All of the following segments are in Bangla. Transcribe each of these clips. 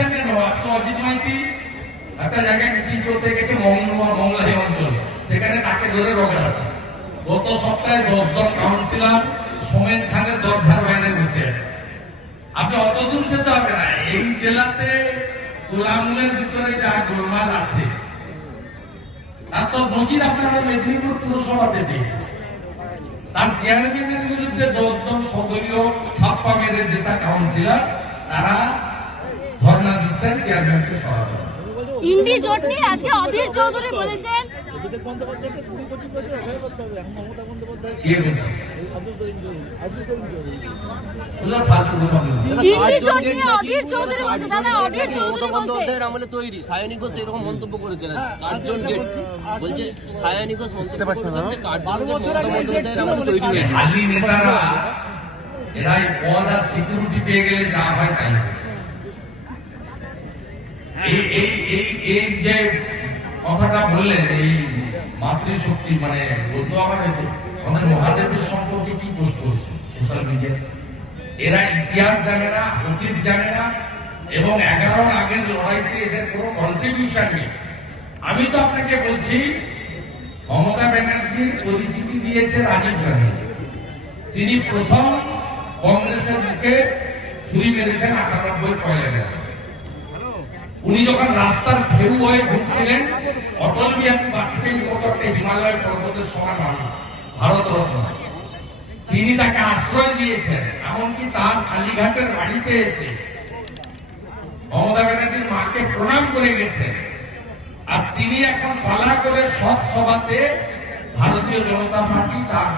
যাচ্ছেন কেন আজকে অজিত মাইতি একটা জায়গায় মিটিং করতে গেছে মংলাহী অঞ্চল। সেখানে তাকে ধরে রোগা আছে। গত সপ্তাহে দশজন কাউন্সিলর সোমেন খানের দরজার বাইরে বসে আছে। আপনি অত দূর যেতে হবে না। এই জেলাতে তোলামূলের ভিতরে যা গোলমাল আছে, তার তো নজির আপনারা মেদিনীপুর পুরসভাতে পেয়েছেন। তার চেয়ারম্যানের বিরুদ্ধে দশজন সদলীয় ছাপ্পা মেরে জেতা কাউন্সিলর তারা ধর্ণা দিচ্ছেন চেয়ারম্যানকে সরাতে ইন্ডি জোট নিয়ে আজকে অধীর চৌধুরী বলেছেন সায়নী এরকম মন্তব্য করেছেন কার্জন গেট বলছে সায়নী ঘোষ মন্তব্য করেছেন যে কার্জন গেট মমতা বন্দ্যোপাধ্যায়ের আমলে তৈরি হয়েছে। খালি নেতারা এরা এই পদ আর সিকিউরিটি পেয়ে গেলে যা হয় তাই হচ্ছে। এই এই এই এই যে কথাটা বললেন, এই মাতৃশক্তি মানে বলতো আমাদের মহাদেবের সম্পর্কে কি পোস্ট করছে সোশ্যাল মিডিয়াতে এরা ইতিহাস জানে না, অতীত জানে না, এবং এগারোর আগের লড়াইতে এদের কোনো কন্ট্রিবিউশন নেই। আমি তো আপনাকে বলছি, মমতা ব্যানার্জির পরিচিতি দিয়েছে রাজীব গান্ধী। তিনি প্রথম কংগ্রেসের মুখে ছুরি মেরেছেন আটানব্বই পয়লা। উনি যখন রাস্তার ফেরু হয়ে ঘুরছিলেন, অটল বিহারী বাজপেয়ীর মতো একটা হিমালয় পর্বতের সমান মানুষ, ভারতরত্ন। তিনি তাকে আশ্রয় দিয়েছেন, এমনকি তার কালীঘাটের বাড়িতে এসে মমতা ব্যানার্জির মাকে প্রণাম করে গেছেন। আর তিনি এখন পালা করে সব সভাতে ভারতীয় জনতা পার্টি তার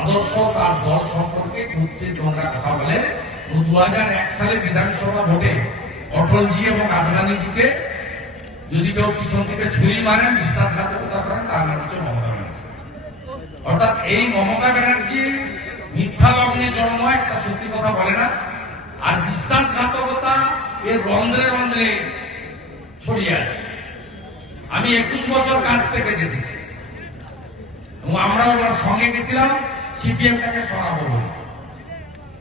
আদর্শ, তার দল সম্পর্কে খুঁজছে তোমরা কথা বলেন। দু হাজার এক সালে বিধানসভা ভোটে অটলজি এবং আদবানিজিকে যদি কেউ পিছন থেকে ছুরি মারেন বিশ্বাসঘাতকতা করেন, তার নাম হচ্ছে মমতা ব্যানার্জি। অর্থাৎ এই মমতা ব্যানার্জি মিথ্যা লগ্নে জন্ম একটা সত্যি কথা বলে না। আর বিশ্বাসঘাতকতা এর রন্ধ্রে রন্ধ্রে ছড়িয়ে আছে। আমি একুশ বছর কাছ থেকে দেখেছি। এবং আমরা ওনার সঙ্গে গেছিলাম, সিপিএমটাকে সরাবো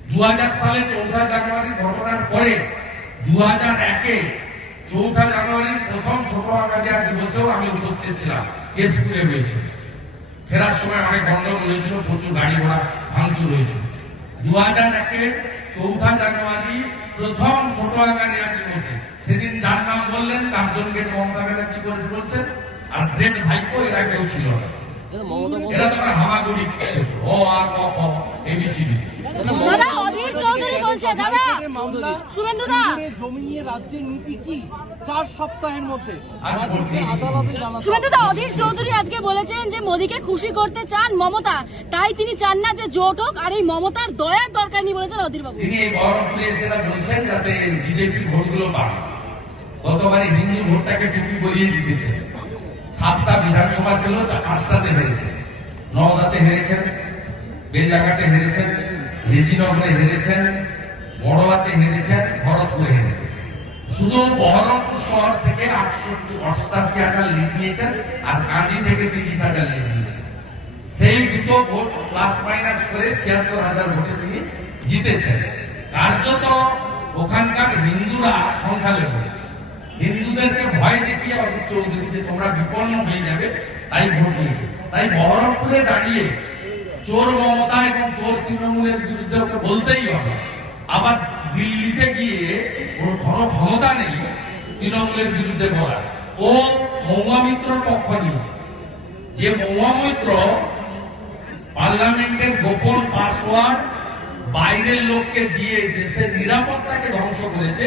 দু সালে চৌঠা জানুয়ারি ঘটনার পরে দু হাজার একে চৌঠা জানুয়ারির প্রথম ছোট দিবসেও আমি উপস্থিত ছিলাম। কেশপুরে হয়েছিল। ফেরার সময় অনেক গন্ডগোল হয়েছিল প্রচুর গাড়ি ঘোড়া ভাঙচুর হয়েছিল। দু হাজার একে চৌঠা জানুয়ারি প্রথম ছোট আঙ্গানিয়া দিবসে সেদিন যার নাম বললেন তার জনকে মমতা ব্যানার্জি করেছে বলছেন আর গ্রেট ভাইপো এরা কেউ ছিল না। এরা বন্দ্যোপাধ্যায় হামাগুড়ি। ও আর ক এবিসিডি চৌধুরী বলছে দাদা! শুভেন্দু দা জমি নিয়ে রাজ্যের নীতি কি? চার সপ্তাহের মধ্যে আর রাজ্যকে বলতে- আদালতে জানাতে শুভেন্দু দা অধীর চৌধুরী আজকে বলেছেন যে মোদীকে খুশি করতে চান মমতা। তাই তিনি চান না যে জোট হোক আর এই মমতার দয়ার দরকার নেই বলেছেন অধীর বাবু তিনি এই বলছেন যাতে বিজেপির ভোটগুলো পান গতবারে হিন্দু ভোটটাকে টিপি বলিয়ে জিতেছে। সাতটা বিধানসভা ছিল পাঁচটাতে হেরেছে। নওদাতে হেরেছেন বেলডাঙ্গাতে হেরেছেন রেজিনগরে হেরেছেন বড়োয়াতে হেরেছেন, ভরতপুরে হেরেছেন। শুধু বহরমপুর শহর থেকে আটষট্টি অষ্টাশি হাজার লিড নিয়েছেন আর কাঁদি থেকে তিরিশ হাজার লিড নিয়েছেন। সেই দুটো ভোট প্লাস মাইনাস করে ছিয়াত্তর হাজার ভোটে তিনি জিতেছেন। কার্যত ওখানকার হিন্দুরা সংখ্যালঘু। হিন্দুদেরকে ভয় দেখিয়ে অজিত চৌধুরী যে তোমরা বিপন্ন হয়ে যাবে, তাই ভোট দিয়েছে। তাই বহরমপুরে দাঁড়িয়ে চোর মমতা এবং চোর তৃণমূলের বিরুদ্ধে ওকে বলতেই হবে। আবার দিল্লিতে গিয়ে ওর কোনো ক্ষমতা নেই তৃণমূলের বিরুদ্ধে বলার ও মৌয়া মিত্রর পক্ষ নিয়েছে যে মৌয়া মৈত্র পার্লামেন্টের গোপন পাসওয়ার্ড বাইরের লোককে দিয়ে দেশের নিরাপত্তাকে ধ্বংস করেছে,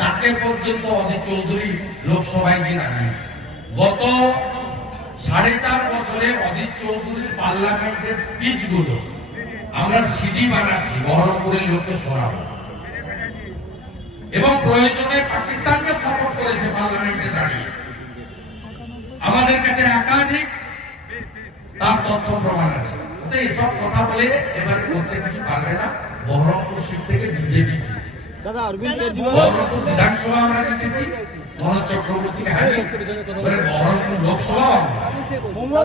তাকে পর্যন্ত অজিত চৌধুরী লোকসভায় গিয়ে দাঁড়িয়েছে। গত সাড়ে চার বছরে অজিত চৌধুরীর পার্লামেন্টের স্পিচগুলো আমরা সিডি বানাচ্ছি, বহরমপুরের লোককে সরাবো। এবং প্রয়োজনে পাকিস্তানকে সাপোর্ট করেছে পার্লামেন্টে দাঁড়িয়ে। আমাদের কাছে একাধিক তার তথ্য প্রমাণ আছে। তো এইসব কথা বলে এবারে করতে কিছু পারবে না। বহরমপুর সিট থেকে বিজেপি বিধানসভা আমরা জিতেছি মনোজ চক্রবর্তীকে হারিয়ে লোকসভা।